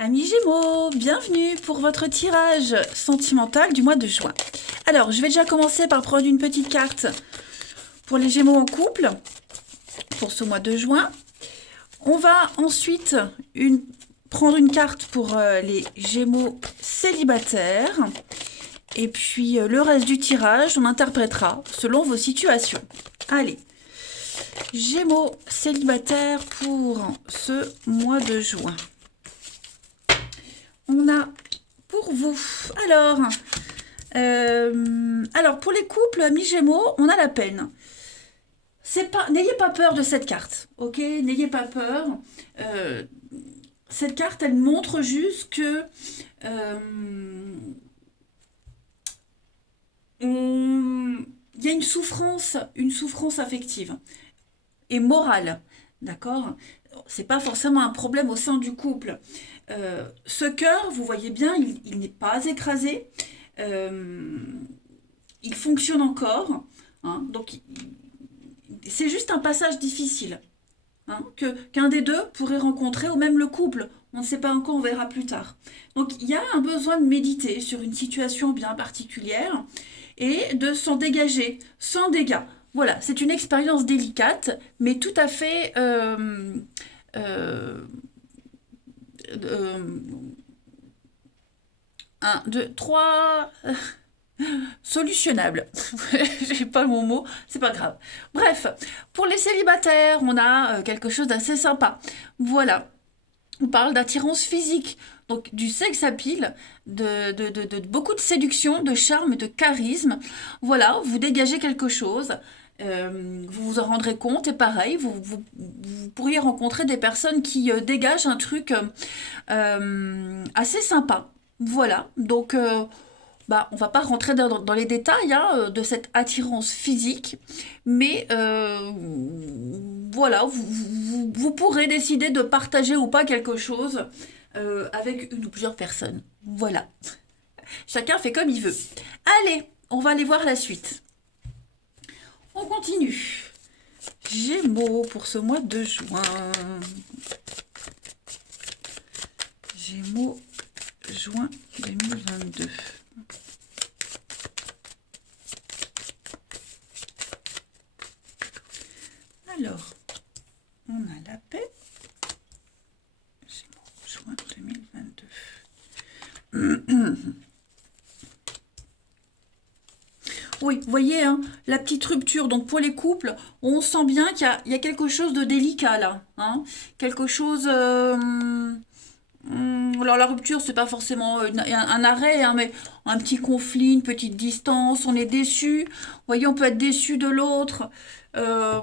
Amis Gémeaux, bienvenue pour votre tirage sentimental du mois de juin. Alors, je vais déjà commencer par prendre une petite carte pour les Gémeaux en couple pour ce mois de juin. On va ensuite prendre une carte pour les Gémeaux célibataires. Et puis le reste du tirage, on interprétera selon vos situations. Allez, Gémeaux célibataires pour ce mois de juin. On a pour vous, alors pour les couples amis Gémeaux, on a la peine. N'ayez pas peur de cette carte, ok? N'ayez pas peur. Cette carte, elle montre juste que il y a une souffrance affective et morale, d'accord? C'est pas forcément un problème au sein du couple. Ce cœur, vous voyez bien, il n'est pas écrasé. Il fonctionne encore. Hein, donc, c'est juste un passage difficile. Hein, qu'un des deux pourrait rencontrer, ou même le couple. On ne sait pas encore, on verra plus tard. Donc, il y a un besoin de méditer sur une situation bien particulière et de s'en dégager sans dégâts. Voilà, c'est une expérience délicate, mais tout à fait euh, 1, 2, 3 solutionnable. J'ai pas mon mot, c'est pas grave. Bref, pour les célibataires, on a quelque chose d'assez sympa. Voilà, on parle d'attirance physique, donc du sex appeal, de beaucoup de séduction, de charme et de charisme. Voilà, vous dégagez quelque chose. Vous vous en rendrez compte et pareil, vous pourriez rencontrer des personnes qui dégagent un truc assez sympa. Voilà, donc on va pas rentrer dans les détails hein, de cette attirance physique, mais voilà, vous pourrez décider de partager ou pas quelque chose avec une ou plusieurs personnes. Voilà, chacun fait comme il veut. Allez, on va aller voir la suite. On continue. Gémeaux pour ce mois de juin. Gémeaux, juin 2022. Alors, on a la paix. Gémeaux, juin 2022. Oui, vous voyez, hein, la petite rupture. Donc pour les couples, on sent bien qu'il y a quelque chose de délicat là. Hein, quelque chose... alors la rupture, c'est pas forcément un arrêt, hein, mais un petit conflit, une petite distance, on est déçu. Vous voyez, on peut être déçu de l'autre, euh,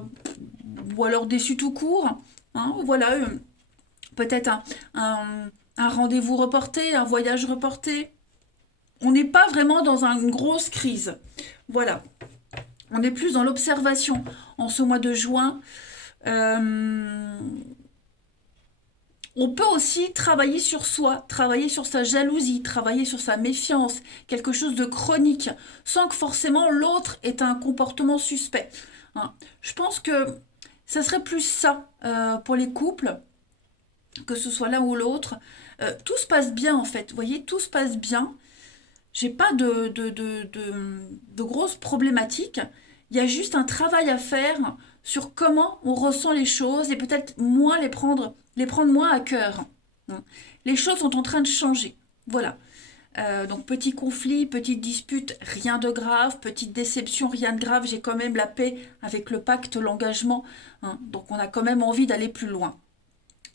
ou alors déçu tout court. Hein, voilà, peut-être un rendez-vous reporté, un voyage reporté. On n'est pas vraiment dans une grosse crise. Voilà. On est plus dans l'observation en ce mois de juin. Euh, on peut aussi travailler sur soi, travailler sur sa jalousie, travailler sur sa méfiance, quelque chose de chronique, sans que forcément l'autre ait un comportement suspect. Hein. Je pense que ça serait plus ça pour les couples, que ce soit l'un ou l'autre. Tout se passe bien en fait, vous voyez, tout se passe bien. J'ai pas de grosses problématiques. Il y a juste un travail à faire sur comment on ressent les choses et peut-être moins les prendre moins à cœur. Hein. Les choses sont en train de changer. Voilà. Donc petit conflit, petite dispute, rien de grave. Petite déception, rien de grave. J'ai quand même la paix avec le pacte, l'engagement. Hein. Donc on a quand même envie d'aller plus loin.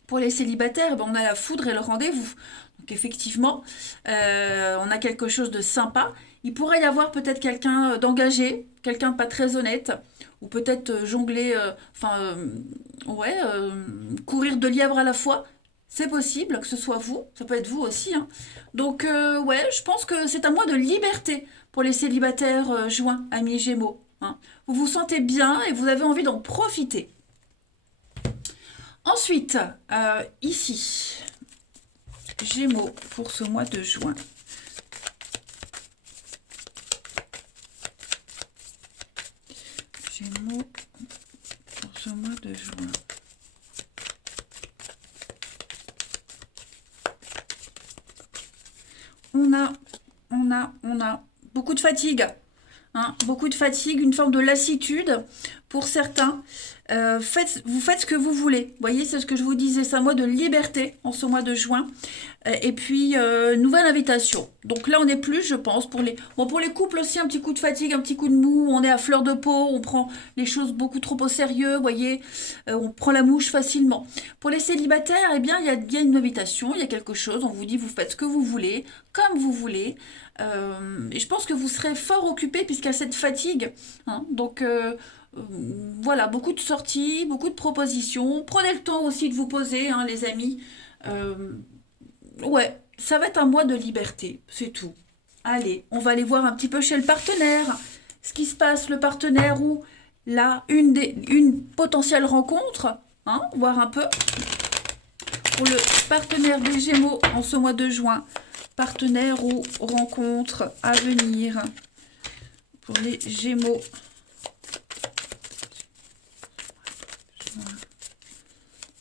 Pour les célibataires, on a la foudre et le rendez-vous. Donc effectivement, on a quelque chose de sympa. Il pourrait y avoir peut-être quelqu'un d'engagé, quelqu'un de pas très honnête, ou peut-être jongler, ouais, courir deux lièvres à la fois. C'est possible que ce soit vous, ça peut être vous aussi. Hein. Donc ouais, je pense que c'est un mois de liberté pour les célibataires juin, amis Gémeaux. Hein. Vous vous sentez bien et vous avez envie d'en profiter. Ensuite, ici, Gémeaux pour ce mois de juin. Gémeaux pour ce mois de juin. on a, on a beaucoup de fatigue. Hein, beaucoup de fatigue, une forme de lassitude pour certains. Vous faites ce que vous voulez. Vous voyez, c'est ce que je vous disais, c'est un mois de liberté en ce mois de juin. Et puis, nouvelle invitation. Donc là, on est plus, je pense, pour les couples aussi, un petit coup de fatigue, un petit coup de mou, on est à fleur de peau, on prend les choses beaucoup trop au sérieux, vous voyez, on prend la mouche facilement. Pour les célibataires, eh bien, il y a une invitation, il y a quelque chose, on vous dit, vous faites ce que vous voulez, comme vous voulez. Et je pense que vous serez fort occupé puisqu'il y a cette fatigue. Hein. Donc, euh, voilà, beaucoup de sorties, beaucoup de propositions. Prenez le temps aussi de vous poser, hein, les amis. Euh, Ouais, ça va être un mois de liberté, c'est tout. Allez, on va aller voir un petit peu chez le partenaire. Ce qui se passe, le partenaire ou là, une potentielle rencontre, hein, voir un peu pour le partenaire des Gémeaux en ce mois de juin. Partenaire ou rencontre à venir pour les Gémeaux.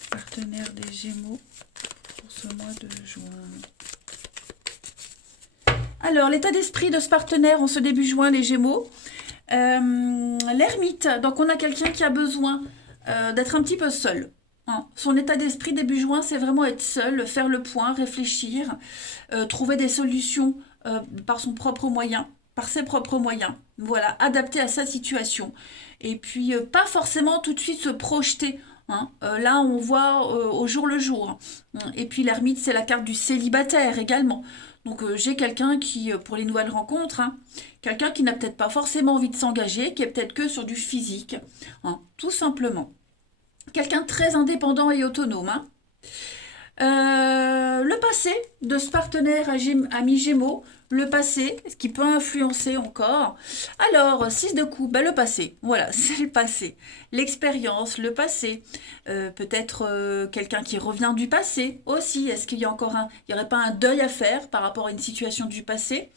Partenaire des Gémeaux pour ce mois de juin. Alors, l'état d'esprit de ce partenaire en ce début juin, les Gémeaux. L'ermite, donc on a quelqu'un qui a besoin d'être un petit peu seul. Hein. Son état d'esprit début juin, c'est vraiment être seul, faire le point, réfléchir, trouver des solutions par son propre moyen, par ses propres moyens. Voilà, adapté à sa situation. Et puis, pas forcément tout de suite se projeter. Hein. Là, on voit au jour le jour. Et puis, l'ermite, c'est la carte du célibataire également. Donc, j'ai quelqu'un qui, pour les nouvelles rencontres, hein, quelqu'un qui n'a peut-être pas forcément envie de s'engager, qui est peut-être que sur du physique, hein, tout simplement. Quelqu'un de très indépendant et autonome. Hein. Le passé de ce partenaire ami Gémeaux, le passé, ce qui peut influencer encore. Alors, 6 de coupe, ben le passé, voilà, c'est le passé. L'expérience, le passé. Peut-être quelqu'un qui revient du passé aussi. Est-ce qu'il y a encore il n'y aurait pas un deuil à faire par rapport à une situation du passé?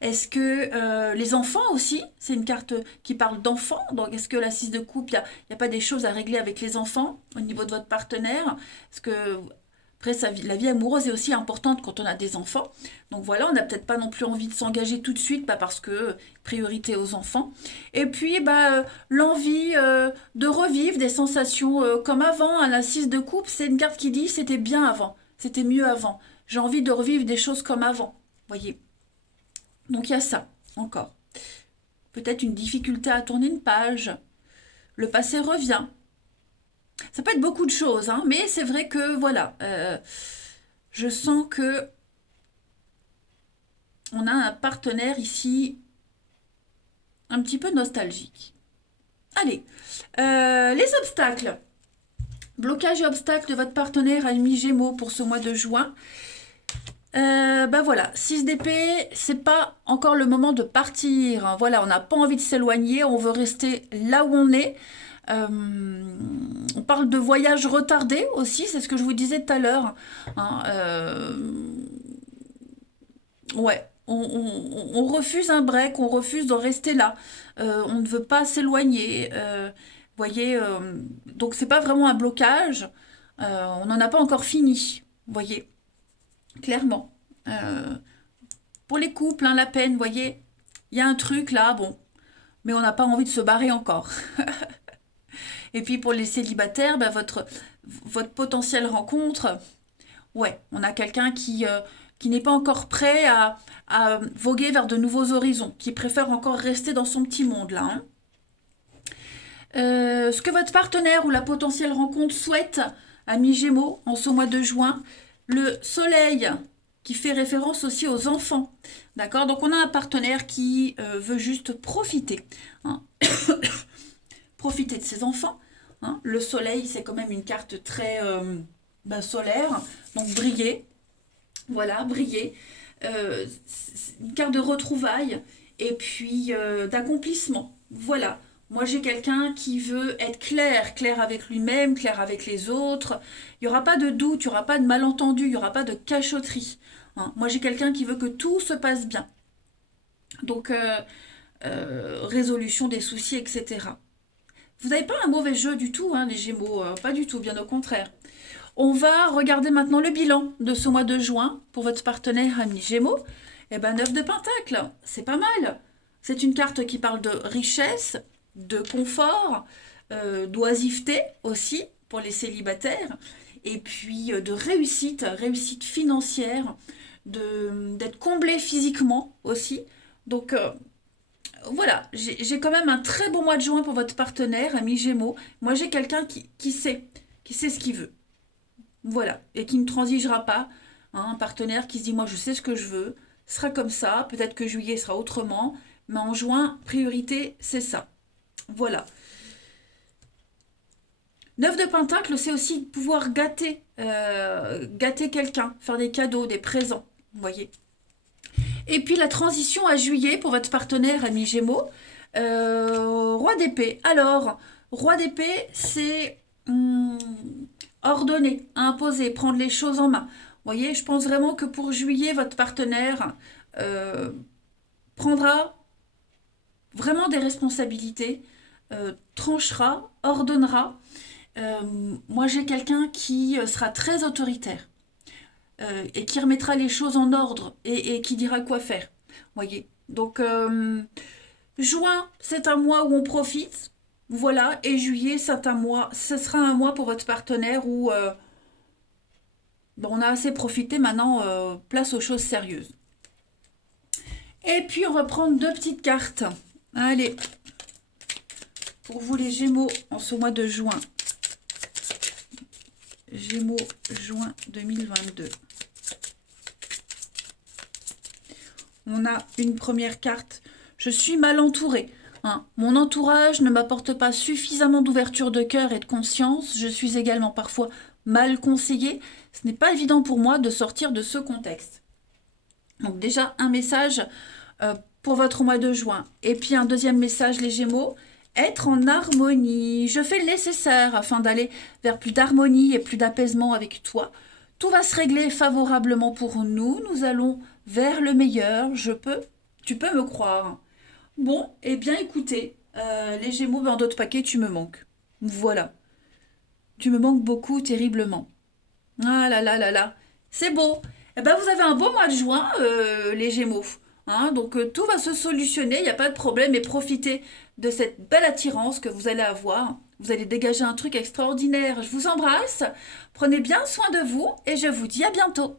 Est-ce que les enfants aussi, c'est une carte qui parle d'enfants, donc est-ce que la 6 de coupe, il y a pas des choses à régler avec les enfants au niveau de votre partenaire? Est-ce que après, la vie amoureuse est aussi importante quand on a des enfants. Donc voilà, on n'a peut-être pas non plus envie de s'engager tout de suite, pas parce que priorité aux enfants. Et puis, l'envie de revivre des sensations comme avant. Hein, la 6 de coupe, c'est une carte qui dit c'était bien avant, c'était mieux avant. J'ai envie de revivre des choses comme avant. Voyez. Donc il y a ça, encore. Peut-être une difficulté à tourner une page. Le passé revient. Ça peut être beaucoup de choses, hein, mais c'est vrai que voilà, je sens que on a un partenaire ici un petit peu nostalgique. Allez, les obstacles. Blocage et obstacles de votre partenaire à mi-gémeaux pour ce mois de juin. Voilà, 6 d'épée, c'est pas encore le moment de partir. Hein. Voilà, on n'a pas envie de s'éloigner, on veut rester là où on est. Euh, on parle de voyage retardé aussi, c'est ce que je vous disais tout à l'heure. Hein, ouais, on refuse un break, on refuse de rester là. On ne veut pas s'éloigner. Voyez, donc c'est pas vraiment un blocage. On n'en a pas encore fini. Voyez, clairement. Euh, pour les couples, hein, la peine, voyez, il y a un truc là, bon, mais on n'a pas envie de se barrer encore. Et puis pour les célibataires, votre potentielle rencontre, ouais, on a quelqu'un qui n'est pas encore prêt à voguer vers de nouveaux horizons, qui préfère encore rester dans son petit monde là. Hein. Ce que votre partenaire ou la potentielle rencontre souhaite à mi-gémeaux en ce mois de juin, le soleil qui fait référence aussi aux enfants. D'accord? Donc on a un partenaire qui veut juste profiter. Hein. Profiter de ses enfants. Hein. Le soleil, c'est quand même une carte très solaire. Donc briller. Voilà, briller. C'est une carte de retrouvailles et puis d'accomplissement. Voilà. Moi, j'ai quelqu'un qui veut être clair, clair avec lui-même, clair avec les autres. Il n'y aura pas de doute, il n'y aura pas de malentendu, il n'y aura pas de cachotterie. Hein. Moi, j'ai quelqu'un qui veut que tout se passe bien. Donc, résolution des soucis, etc. Vous n'avez pas un mauvais jeu du tout, hein, les Gémeaux, pas du tout, bien au contraire. On va regarder maintenant le bilan de ce mois de juin pour votre partenaire ami Gémeaux. Eh ben, 9 de Pentacle, c'est pas mal. C'est une carte qui parle de richesse, de confort, d'oisiveté aussi pour les célibataires, et puis de réussite, réussite financière, d'être comblé physiquement aussi. Donc voilà, j'ai quand même un très bon mois de juin pour votre partenaire, ami Gémeaux. Moi, j'ai quelqu'un qui sait ce qu'il veut. Voilà, et qui ne transigera pas. Hein, un partenaire qui se dit, moi, je sais ce que je veux, ce sera comme ça, peut-être que juillet sera autrement, mais en juin, priorité, c'est ça. Voilà. 9 de Pentacle, c'est aussi pouvoir gâter quelqu'un, faire des cadeaux, des présents, vous voyez. Et puis la transition à juillet pour votre partenaire, ami Gémeaux. Roi d'épée. Alors, roi d'épée, c'est ordonner, imposer, prendre les choses en main. Vous voyez, je pense vraiment que pour juillet, votre partenaire prendra vraiment des responsabilités, tranchera, ordonnera. Moi, j'ai quelqu'un qui sera très autoritaire et qui remettra les choses en ordre et qui dira quoi faire. Voyez. Donc, juin, c'est un mois où on profite. Voilà. Et juillet, c'est un mois. Ce sera un mois pour votre partenaire où bon, on a assez profité. Maintenant, place aux choses sérieuses. Et puis, on va prendre deux petites cartes. Allez. Pour vous, les Gémeaux, en ce mois de juin. Gémeaux, juin 2022. On a une première carte. Je suis mal entourée. Hein. Mon entourage ne m'apporte pas suffisamment d'ouverture de cœur et de conscience. Je suis également parfois mal conseillée. Ce n'est pas évident pour moi de sortir de ce contexte. Donc déjà, un message pour votre mois de juin. Et puis un deuxième message, les Gémeaux. Être en harmonie. Je fais le nécessaire afin d'aller vers plus d'harmonie et plus d'apaisement avec toi. Tout va se régler favorablement pour nous. Nous allons vers le meilleur. Tu peux me croire. Bon, eh bien écoutez, les Gémeaux, en d'autres paquets, tu me manques. Voilà. Tu me manques beaucoup, terriblement. Ah là là là là. C'est beau. Eh ben, vous avez un beau mois de juin, les Gémeaux. Hein, donc tout va se solutionner, il n'y a pas de problème. Et profitez de cette belle attirance que vous allez avoir. Vous allez dégager un truc extraordinaire. Je vous embrasse. Prenez bien soin de vous et je vous dis à bientôt.